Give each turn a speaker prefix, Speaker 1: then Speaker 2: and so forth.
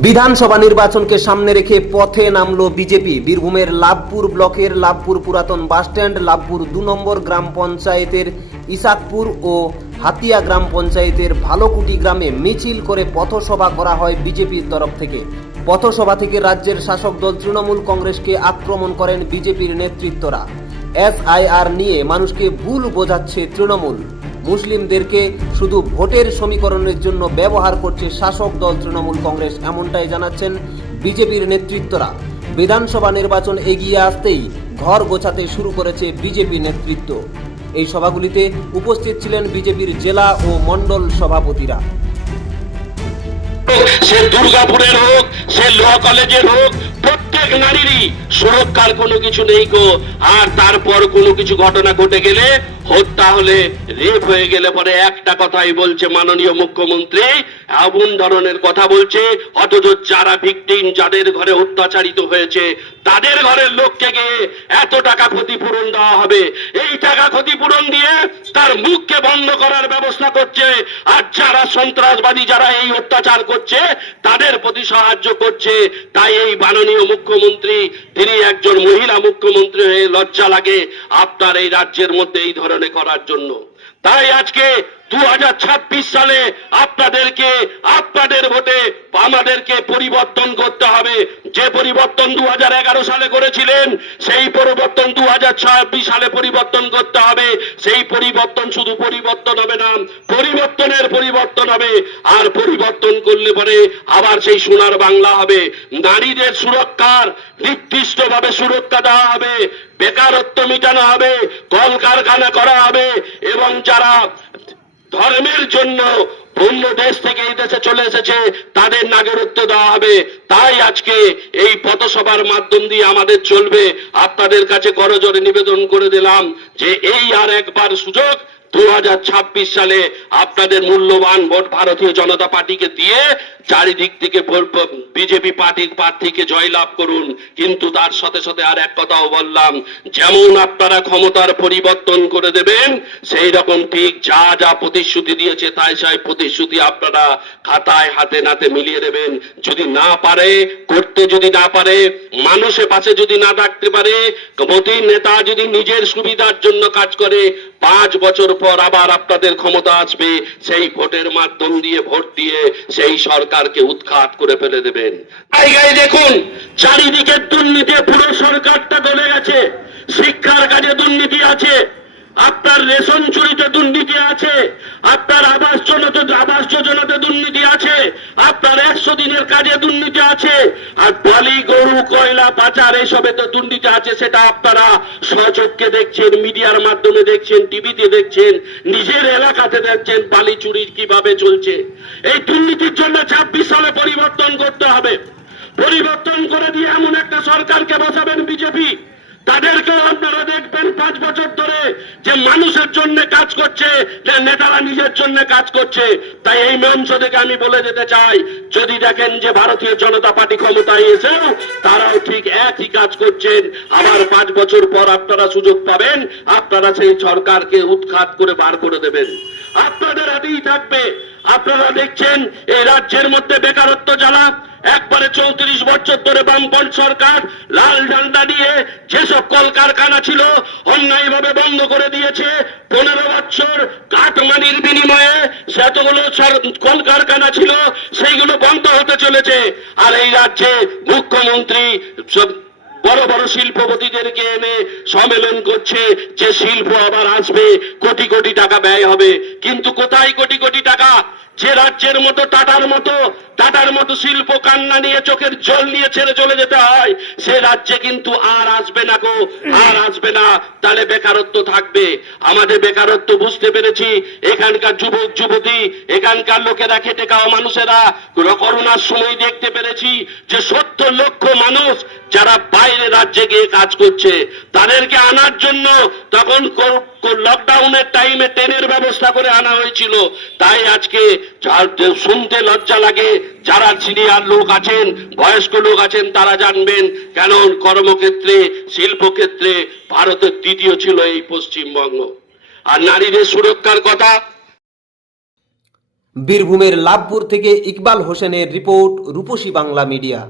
Speaker 1: বিধানসভা নির্বাচনকে সামনে রেখে পথে নামলো বিজেপি। বীরভূমের লাভপুর ব্লকের লাভপুর পুরাতন বাসস্ট্যান্ড, লাভপুর দু নম্বর গ্রাম পঞ্চায়েতের ইসাকপুর ও হাতিয়া গ্রাম পঞ্চায়েতের ভালোকুটি গ্রামে মিছিল করে পথসভা করা হয় বিজেপির তরফ থেকে। পথসভা থেকে রাজ্যের শাসক দল তৃণমূল কংগ্রেসকে আক্রমণ করেন বিজেপির নেতৃত্বরা। এসআইআর নিয়ে মানুষকে ভুল বোঝাচ্ছে তৃণমূল। মুসলিমদেরকে শুধু ভোটের সমীকরণের জন্য ব্যবহার করছে শাসক দল তৃণমূল কংগ্রেস, এমনটাই জানাচ্ছেন বিজেপির নেতৃত্বরা। বিধানসভা নির্বাচন এগিয়ে আসতেই ঘর গোছাতে শুরু করেছে বিজেপি নেতৃত্ব। এই সভাগুলিতে উপস্থিত ছিলেন বিজেপির জেলা ও মণ্ডল সভাপতিরা।
Speaker 2: সে দুর্গাপুরের হোক, সে ল কলেজের হোক, প্রত্যেক নারীরই সুরক্ষার কোনো কিছু নেই গো। আর তারপর কোনো কিছু ঘটনা ঘটে গেলে হত্যা হলে রেপ হয়ে গেলে পরে একটা কথাই বলছে মাননীয় মুখ্যমন্ত্রী। এমন ধরনের কথা বলছে, অথচ যারা ভিকটিম যাদের ঘরে অত্যাচারিত হয়েছে, তাদের ঘরের লোককে গিয়ে এত টাকা ক্ষতিপূরণ দেওয়া হবে। এই টাকা ক্ষতিপূরণ দিয়ে তার মুখকে বন্ধ করার ব্যবস্থা করছে। আর যারা সন্ত্রাসবাদী, যারা এই অত্যাচার করছে, তাদের প্রতি সাহায্য করছে। তাই এই মাননীয় মুখ্যমন্ত্রী, তিনি একজন মহিলা মুখ্যমন্ত্রী হয়ে লজ্জা লাগে। আপনার এই রাজ্যের মধ্যে এই ধরনের করার জন্য। তাই আজকে দু হাজার ছাব্বিশ সালে আপনাদেরকে, আপনাদের ভোটে আমাদেরকে পরিবর্তন করতে হবে। যে পরিবর্তন দু হাজার এগারো সালে করেছিলেন, সেই পরিবর্তন দু হাজার ছাব্বিশ সালে পরিবর্তন করতে হবে। সেই পরিবর্তন শুধু পরিবর্তন হবে না, পরিবর্তনের পরিবর্তন হবে। আর পরিবর্তন করলে পরে আবার সেই সোনার বাংলা হবে। নারীদের সুরক্ষার নির্দিষ্টভাবে সুরক্ষা দেওয়া হবে, বেকারত্ব মেটানো হবে, কলকারখানা করা হবে, এবং যারা ধর্মের জন্য অন্য দেশ থেকে এই দেশে চলে এসেছে, তাদের নাগরিকত্ব দেওয়া হবে। তাই আজকে এই পথসভার মাধ্যম দিয়ে আমাদের চলবে। আপনাদের কাছে করজোরে নিবেদন করে দিলাম যে এই আর একবার সুযোগ দু হাজার ছাব্বিশ সালে আপনাদের মূল্যবান ভোট ভারতীয় জনতা পার্টিকে দিয়ে চারিদিক থেকে বিজেপি পার্টির প্রার্থীকে জয়লাভ করুন। কিন্তু তার সাথে সাথে আর এক কথাও বললাম, যেমন আপনারা ক্ষমতার পরিবর্তন করে দেবেন, সেই রকম ঠিক যা যা প্রতিশ্রুতি দিয়েছে তাই সেই প্রতিশ্রুতি আপনারা খাতায়, হাতে নাতে মিলিয়ে দেবেন। যদি না পারে, করতে যদি না পারে, মানুষের পাশে যদি না থাকতে পারে মোদী নেতা যদি নিজের সুবিধার জন্য কাজ করে, পাঁচ বছর পর আবার আপনাদের ক্ষমতা আসবে, সেই ভোটের মাধ্যম দিয়ে ভোট দিয়ে সেই সরকারকে উৎখাত করে ফেলে দেবেন। জায়গায় দেখুন, চারিদিকে দুর্নীতি, পুরো সরকারটা গলে গেছে, শিক্ষার কাজে দুর্নীতি আছে। আপনার রেশন চুরিতে দুর্নীতি আছে, আপনার আবাস আবাস যোজনাতে দুর্নীতি আছে, আপনার একশো দিনের কাজে দুর্নীতি আছে, আর বালি, গরু, কয়লা, পাচার এসবে তো দুর্নীতি আছে, সেটা আপনারা সচক্ষে দেখছেন, মিডিয়ার মাধ্যমে দেখছেন, টিভিতে দেখছেন, নিজের এলাকাতে দেখছেন, বালি চুরি কীভাবে চলছে। এই দুর্নীতির জন্য ছাব্বিশ সালে পরিবর্তন করতে হবে। পরিবর্তন করে দিয়ে এমন একটা সরকারকে তাদেরকেও আপনারা দেখবেন পাঁচ বছর ধরে যে মানুষের জন্য কাজ করছে যে নেতারা নিজের জন্য কাজ করছে। তাই এই মঞ্চ থেকে আমি বলে যেতে চাই, যদি দেখেন যে ভারতীয় জনতা পার্টি ক্ষমতায় এসেও তারাও ঠিক একই কাজ করছেন, আবার পাঁচ বছর পর আপনারা সুযোগ পাবেন, আপনারা সেই সরকারকে উৎখাত করে বার করে দেবেন। আপনাদের হাতেই থাকবে আপনারা দেখছেন, এই রাজ্যের মধ্যে বেকারত্ব জ্বালা। একবারে চৌত্রিশ বছর ধরে বামপন্থ সরকার লাল ডান্ডা দিয়ে যেসব কলকারখানা ছিল, অন্যায়ভাবে বন্ধ করে দিয়েছে। পনেরো বছর কাঠমানির বিনিময়ে সেতগুলো কলকারখানা ছিল, সেইগুলো বন্ধ হতে চলেছে। আর এই রাজ্যে মুখ্যমন্ত্রী বড় বড় শিল্পপতিদেরকে এনে সম্মেলন করছে যে শিল্প আবার আসবে, কোটি কোটি টাকা ব্যয় হবে। কিন্তু কোথায় কোটি কোটি টাকা? যে রাজ্যের মতো, টাটার মতো টাটার মতো শিল্প কান্না নিয়ে, চোখের জল নিয়ে ছেড়ে চলে যেতে হয়, সে রাজ্যে কিন্তু আর আসবে না গো, আর আসবে না। তাহলে বেকারত্ব থাকবে। আমাদের বেকারত্ব বুঝতে পেরেছি। এখানকার যুবক, যুবতী, এখানকার লোকেরা খেটে খাওয়া মানুষেরা, করোনার সময় দেখতে পেরেছি যে সত্তর লক্ষ মানুষ যারা বাইরে রাজ্যে গিয়ে কাজ করছে, তাদেরকে আনার জন্য তখন লকডাউনের টাইমে ট্রেনের ব্যবস্থা করে আনা হয়েছিল। তাই আজকে শুনতে লজ্জা লাগে, যারা সিনিয়র লোক আছেন, বয়স্ক লোক আছেন, তারা জানবেন কেন কর্মক্ষেত্রে, শিল্পক্ষেত্রে ভারতের দ্বিতীয় ছিল এই পশ্চিমবঙ্গ। আর নারীদের সুরক্ষার কথা?
Speaker 1: বীরভূমের লাভপুর থেকে ইকবাল হোসেনের রিপোর্ট রূপসী বাংলা মিডিয়া।